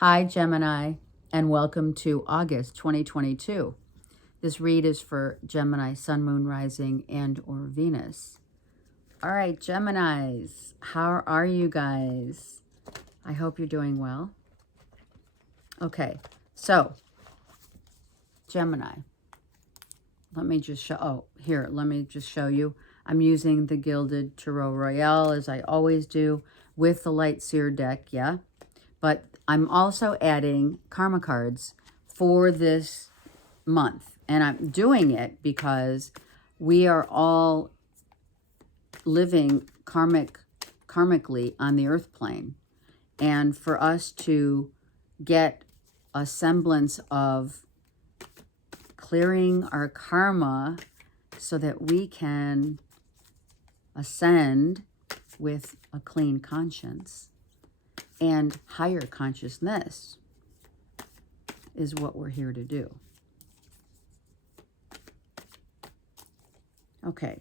Hi, Gemini, and welcome to August 2022. This read is for Gemini, Sun, Moon, Rising, and or Venus. All right, Geminis, how are you guys? I hope you're doing well. Okay, so Gemini, let me just show you. I'm using the Gilded Tarot Royale as I always do with the Light Seer deck, yeah? But I'm also adding karma cards for this month. And I'm doing it because we are all living karmically on the earth plane. And for us to get a semblance of clearing our karma so that we can ascend with a clean conscience and higher consciousness is what we're here to do. Okay.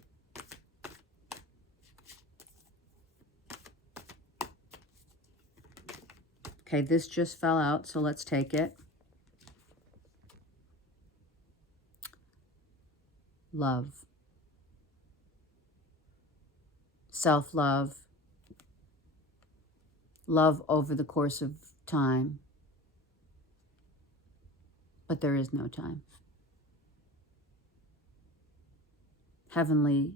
Okay, this just fell out, so let's take it. Love. Self-love. Love over the course of time. But there is no time. Heavenly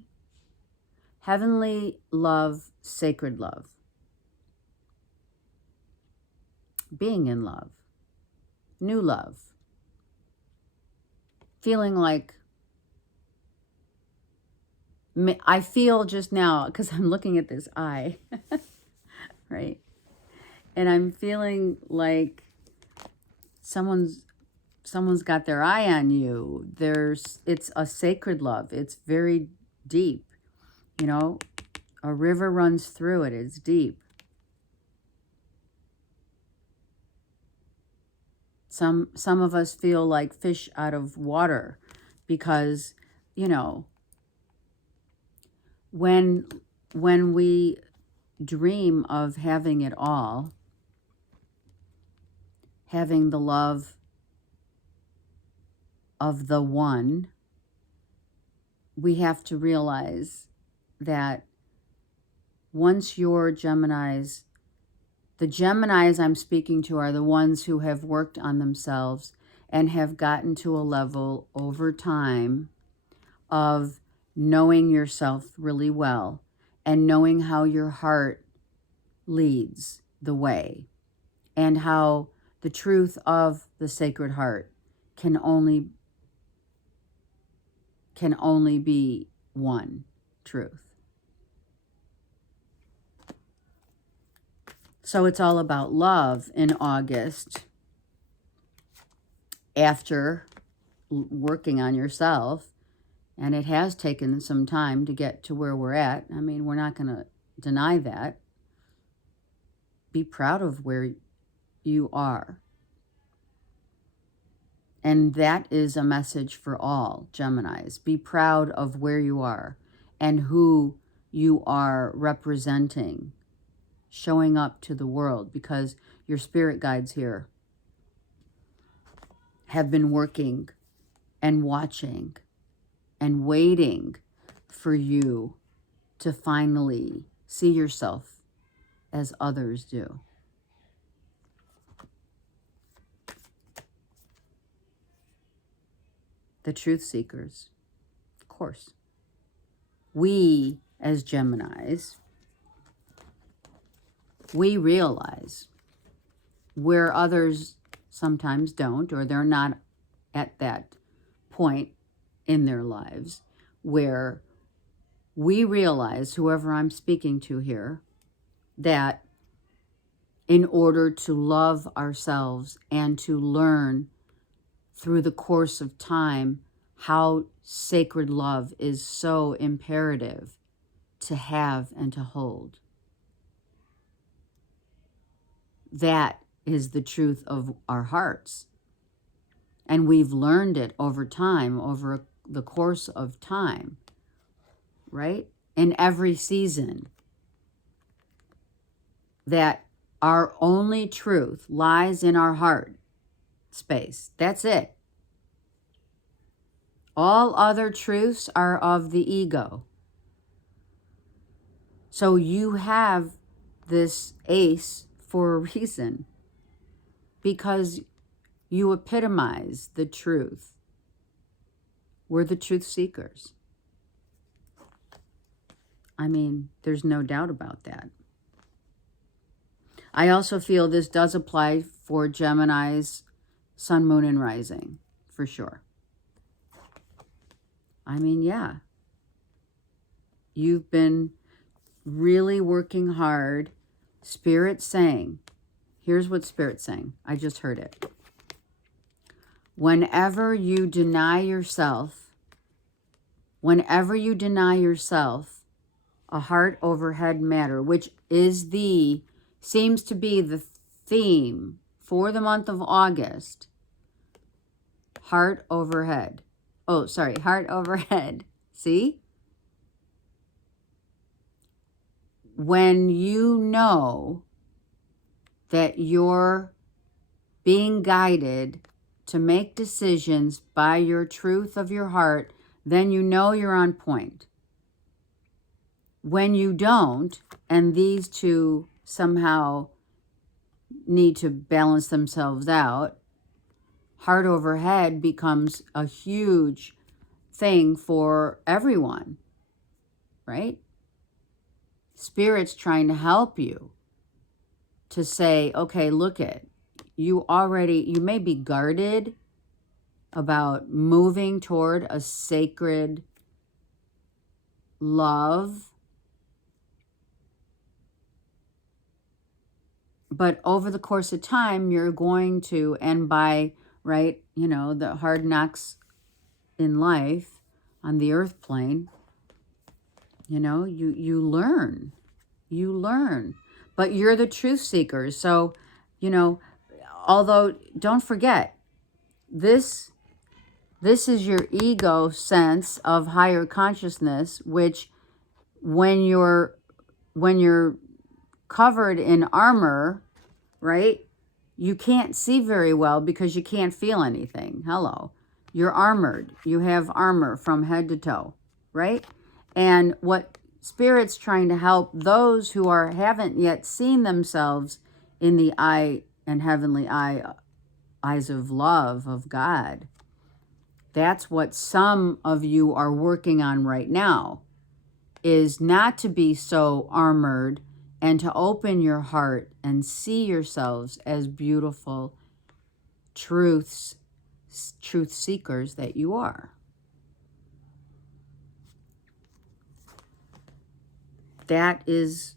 love, sacred love. Being in love. New love. Feeling like, I feel just now, because I'm looking at this eye, right? And I'm feeling like someone's got their eye on you. It's a sacred love. It's very deep. You know, a river runs through it. It's deep. Some of us feel like fish out of water because, you know, when we dream of having it all, having the love of the one, we have to realize that once you're Geminis, the Geminis I'm speaking to are the ones who have worked on themselves and have gotten to a level over time of knowing yourself really well and knowing how your heart leads the way and how the truth of the Sacred Heart can only be one truth. So it's all about love in August after working on yourself. And it has taken some time to get to where we're at. I mean, we're not going to deny that. Be proud of where you are. And that is a message for all Geminis. Be proud of where you are and who you are representing, showing up to the world, because your spirit guides here have been working and watching and waiting for you to finally see yourself as others do. The truth seekers, of course. We, as Geminis, we realize where others sometimes don't, or they're not at that point in their lives, where we realize, whoever I'm speaking to here, that in order to love ourselves and to learn through the course of time how sacred love is so imperative to have and to hold. That is the truth of our hearts. And we've learned it over time, over the course of time, right? In every season, that Our only truth lies in our heart space. That's it. All other truths are of the ego. So you have this ace for a reason, because you epitomize the truth. We're the truth seekers. I mean, there's no doubt about that. I also feel this does apply for Gemini's sun, moon, and rising, for sure. I mean, yeah. You've been really working hard. Spirit's saying, here's what Spirit's saying. I just heard it. Whenever you deny yourself a heart over head matter, which seems to be the theme for the month of August, heart over head. Oh, sorry, heart over head. See? When you know that you're being guided to make decisions by your truth of your heart, then you know you're on point. When you don't, and these two somehow need to balance themselves out, heart over head becomes a huge thing for everyone, right? Spirit's trying to help you to say, okay, look it, you may be guarded about moving toward a sacred love, but over the course of time, you're going to, and by, right, the hard knocks in life on the earth plane, you learn, but you're the truth seekers. So, although don't forget, this is your ego sense of higher consciousness, which when you're covered in armor, right, you can't see very well because you can't feel anything. Hello. You're armored. You have armor from head to toe, right? And what Spirit's trying to help those who haven't yet seen themselves in the eye and heavenly eyes of love of God. That's what some of you are working on right now, is not to be so armored and to open your heart and see yourselves as beautiful truth seekers that you are. That's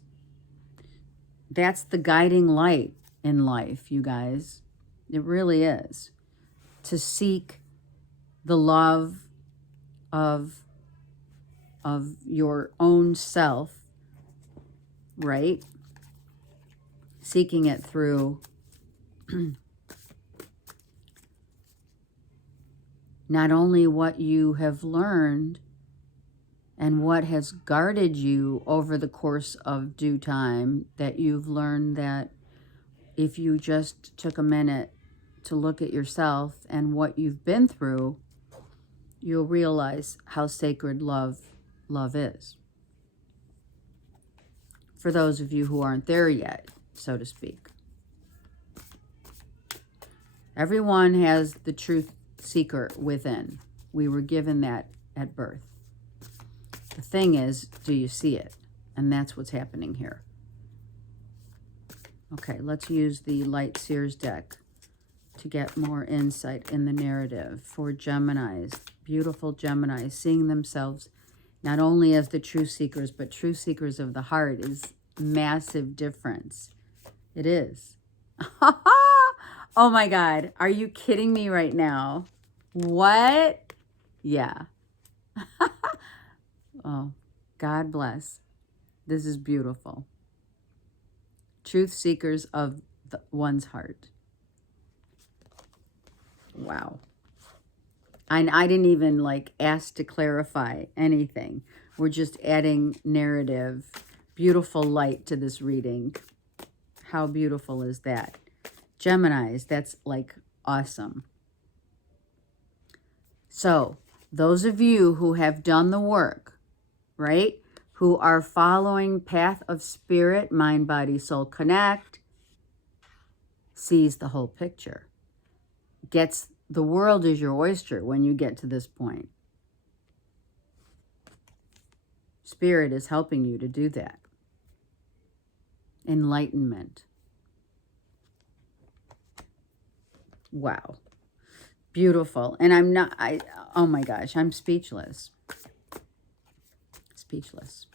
the guiding light in life, you guys. It really is. To seek the love of your own self, right? Seeking it through not only what you have learned and what has guarded you over the course of due time, that you've learned that if you just took a minute to look at yourself and what you've been through, you'll realize how sacred love is. For those of you who aren't there yet, so to speak. Everyone has the truth seeker within. We were given that at birth. The thing is, do you see it? And that's what's happening here. Okay, let's use the Light Seers deck to get more insight in the narrative for Geminis. Beautiful Geminis, seeing themselves not only as the truth seekers, but truth seekers of the heart is massive difference. It is. Oh my God, are you kidding me right now? What? Yeah. Oh, God bless. This is beautiful. Truth seekers of one's heart. Wow. And I didn't even ask to clarify anything. We're just adding narrative, beautiful light to this reading. How beautiful is that? Geminis, that's like awesome. So those of you who have done the work, right, who are following path of spirit, mind, body, soul, connect, sees the whole picture. Gets the world is your oyster when you get to this point. Spirit is helping you to do that. Enlightenment. Wow. Beautiful. And oh my gosh, I'm speechless. Speechless.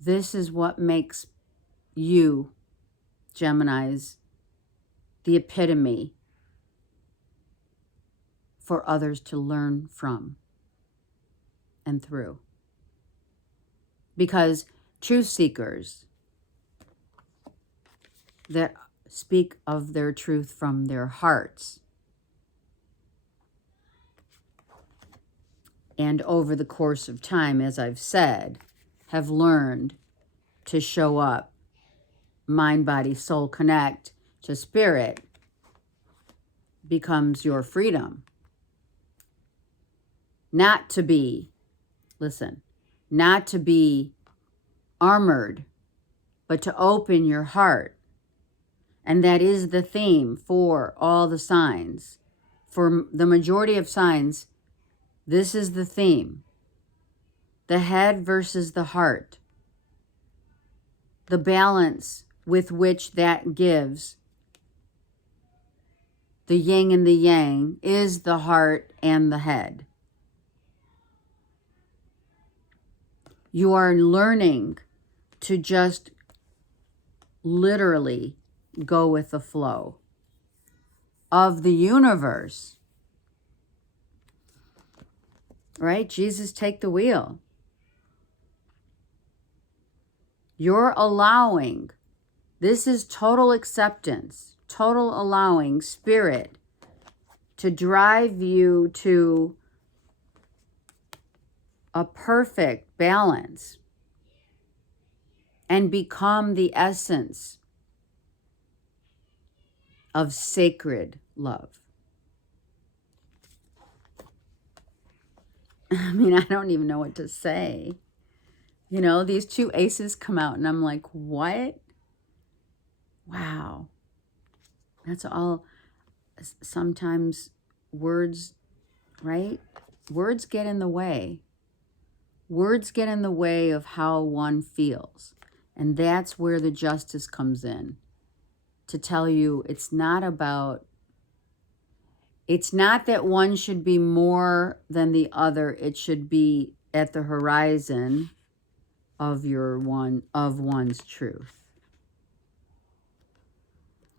This is what makes you, Geminis, the epitome for others to learn from and through. Because truth seekers that speak of their truth from their hearts, and over the course of time, as I've said, have learned to show up, mind, body, soul, connect to spirit, becomes your freedom. Not to be, listen, not to be armored, but to open your heart. And that is the theme for all the signs. For the majority of signs, this is the theme. The head versus the heart. The balance with which that gives. The yin and the yang is the heart and the head. You are learning to just literally go with the flow of the universe. Right? Jesus, take the wheel. You're allowing, this is total acceptance, total allowing spirit to drive you to a perfect balance and become the essence of sacred love. I mean, I don't even know what to say. You know, these two aces come out and I'm like, what? Wow. That's all. Sometimes words, right? Words get in the way. Words get in the way of how one feels. And that's where the justice comes in. To tell you it's not that one should be more than the other. It should be at the horizon of one's truth.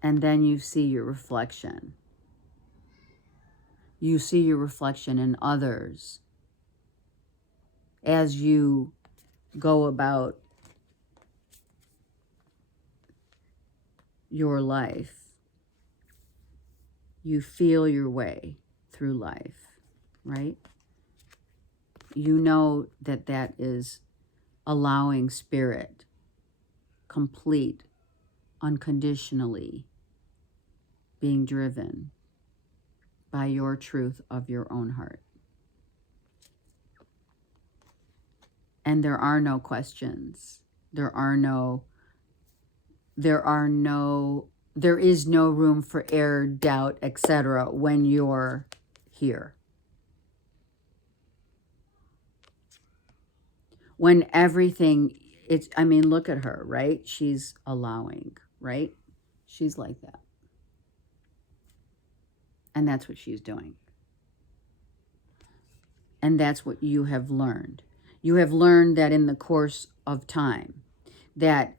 And then you see your reflection. You see your reflection in others as you go about your life. You feel your way through life, right? You know that that is allowing spirit, complete, unconditionally, being driven by your truth of your own heart. And there are no questions. There is no room for error, doubt, etc. when you're here. When everything, look at her, right? She's allowing, right? She's like that. And that's what she's doing. And that's what you have learned. You have learned that in the course of time, that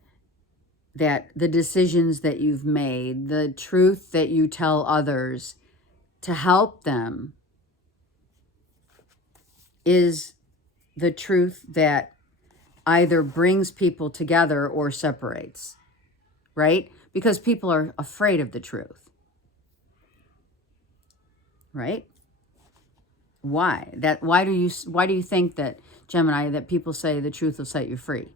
the decisions that you've made, the truth that you tell others to help them is the truth that either brings people together or separates, right? Because people are afraid of the truth, right? Why? Why do you think that Gemini, that people say the truth will set you free.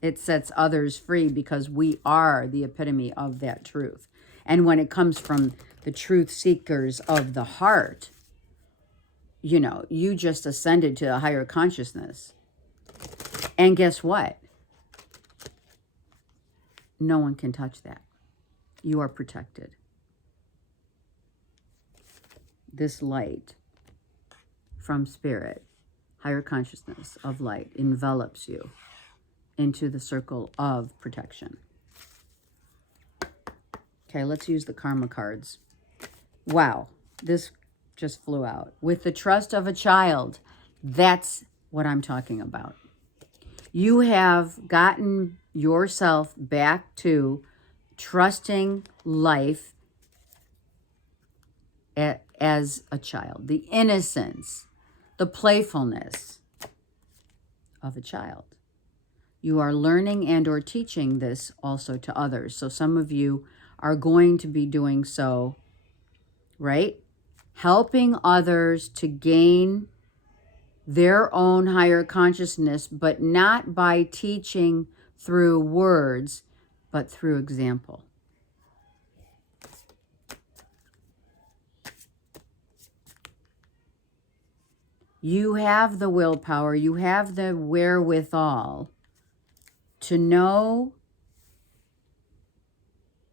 It sets others free because we are the epitome of that truth. And when it comes from the truth seekers of the heart, you know, you just ascended to a higher consciousness. And guess what? No one can touch that. You are protected. This light from spirit, higher consciousness of light, envelops you into the circle of protection. Okay, let's use the karma cards. Wow, this just flew out. With the trust of a child, that's what I'm talking about. You have gotten yourself back to trusting life as a child. The innocence, the playfulness of a child. You are learning and or teaching this also to others. So some of you are going to be doing so, right? Helping others to gain their own higher consciousness, but not by teaching through words, but through example. You have the willpower, you have the wherewithal to know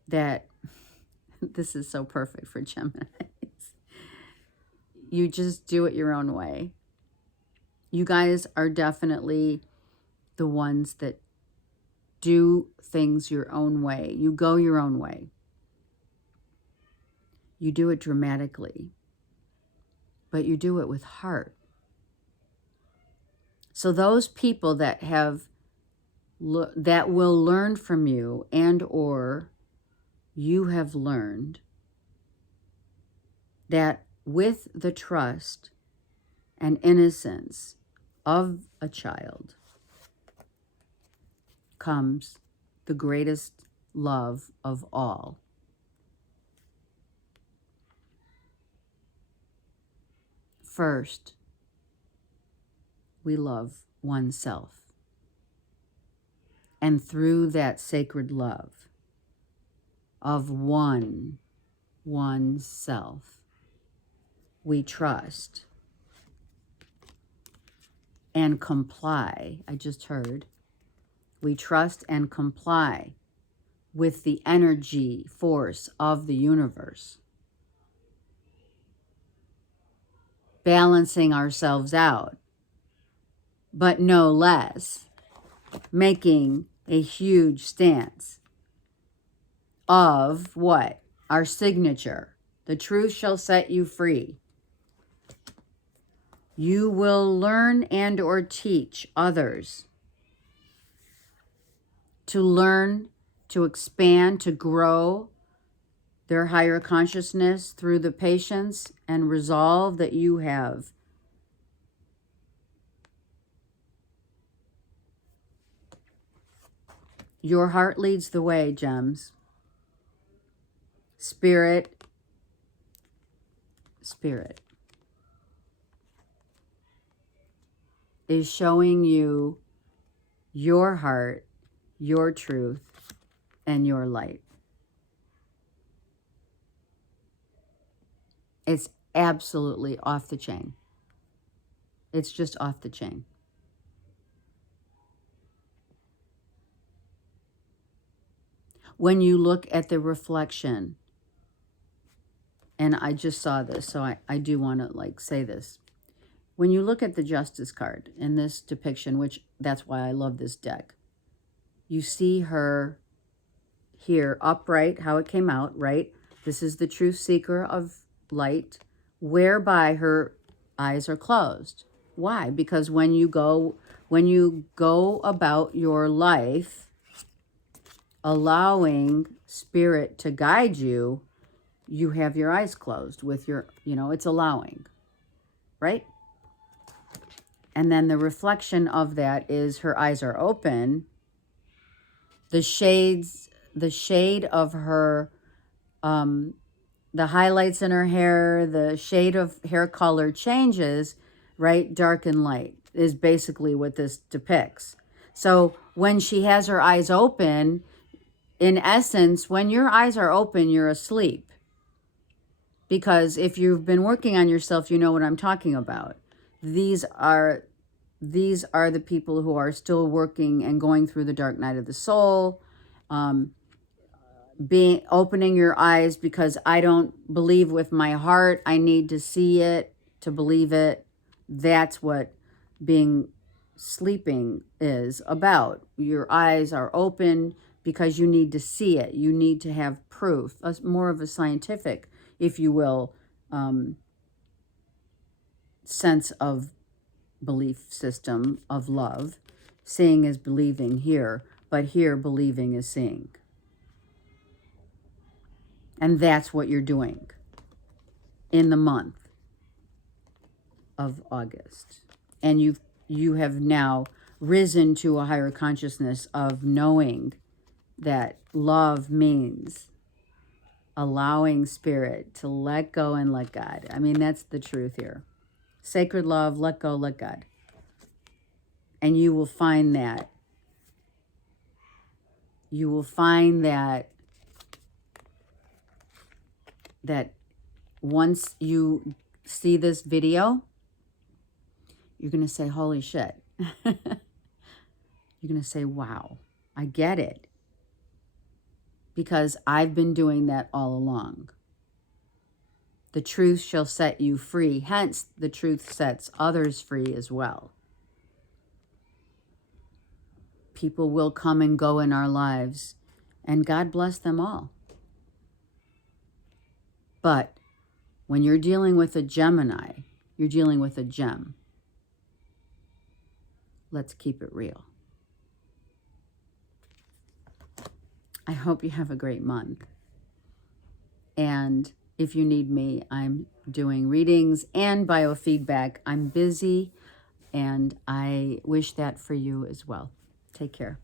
that this is so perfect for Gemini. You just do it your own way. You guys are definitely the ones that do things your own way. You go your own way. You do it dramatically, but you do it with heart. So those people that will learn from you, and or you have learned that with the trust and innocence of a child comes the greatest love of all. First, we love oneself. And through that sacred love of oneself, we trust and comply. I just heard. We trust and comply with the energy force of the universe, balancing ourselves out, but no less making a huge stance of what? Our signature. The truth shall set you free. You will learn and or teach others to learn, to expand, to grow their higher consciousness through the patience and resolve that you have. Your heart leads the way, gems. Spirit is showing you your heart, your truth, and your light. It's absolutely off the chain. It's just off the chain. When you look at the reflection, and I just saw this, so I do want to say this. When you look at the Justice card in this depiction, which that's why I love this deck, you see her here upright, how it came out, right? This is the truth seeker of light, whereby her eyes are closed. Why? Because when you go about your life, allowing spirit to guide you, you have your eyes closed with your, it's allowing, right? And then the reflection of that is her eyes are open. The shade of her, the highlights in her hair, the shade of hair color changes right? Dark and light is basically what this depicts. So when she has her eyes open, in essence, when your eyes are open, you're asleep. Because if you've been working on yourself, you know what I'm talking about. These are the people who are still working and going through the dark night of the soul, opening your eyes because I don't believe with my heart. I need to see it to believe it. That's what being sleeping is about. Your eyes are open because you need to see it. You need to have proof, more of a scientific, if you will, sense of belief system of love. Seeing is believing here, but here believing is seeing. And that's what you're doing in the month of August. And you have now risen to a higher consciousness of knowing that love means allowing spirit to let go and let God. I mean, that's the truth here. Sacred love, let go, let God. And you will find that. You will find that once you see this video, you're going to say, holy shit. You're going to say, wow, I get it. Because I've been doing that all along. The truth shall set you free. Hence, the truth sets others free as well. People will come and go in our lives, and God bless them all. But when you're dealing with a Gemini, you're dealing with a gem. Let's keep it real. I hope you have a great month. And if you need me, I'm doing readings and biofeedback. I'm busy, and I wish that for you as well. Take care.